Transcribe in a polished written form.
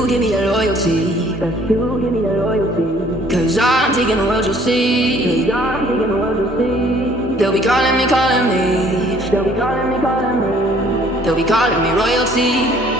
you give me that loyalty. Best you give me that loyalty. Cause I'm taking the world, you'll see. Cause I'm taking the world, you'll see. They'll be calling me, calling me. They'll be calling me, calling me. They'll be calling me royalty.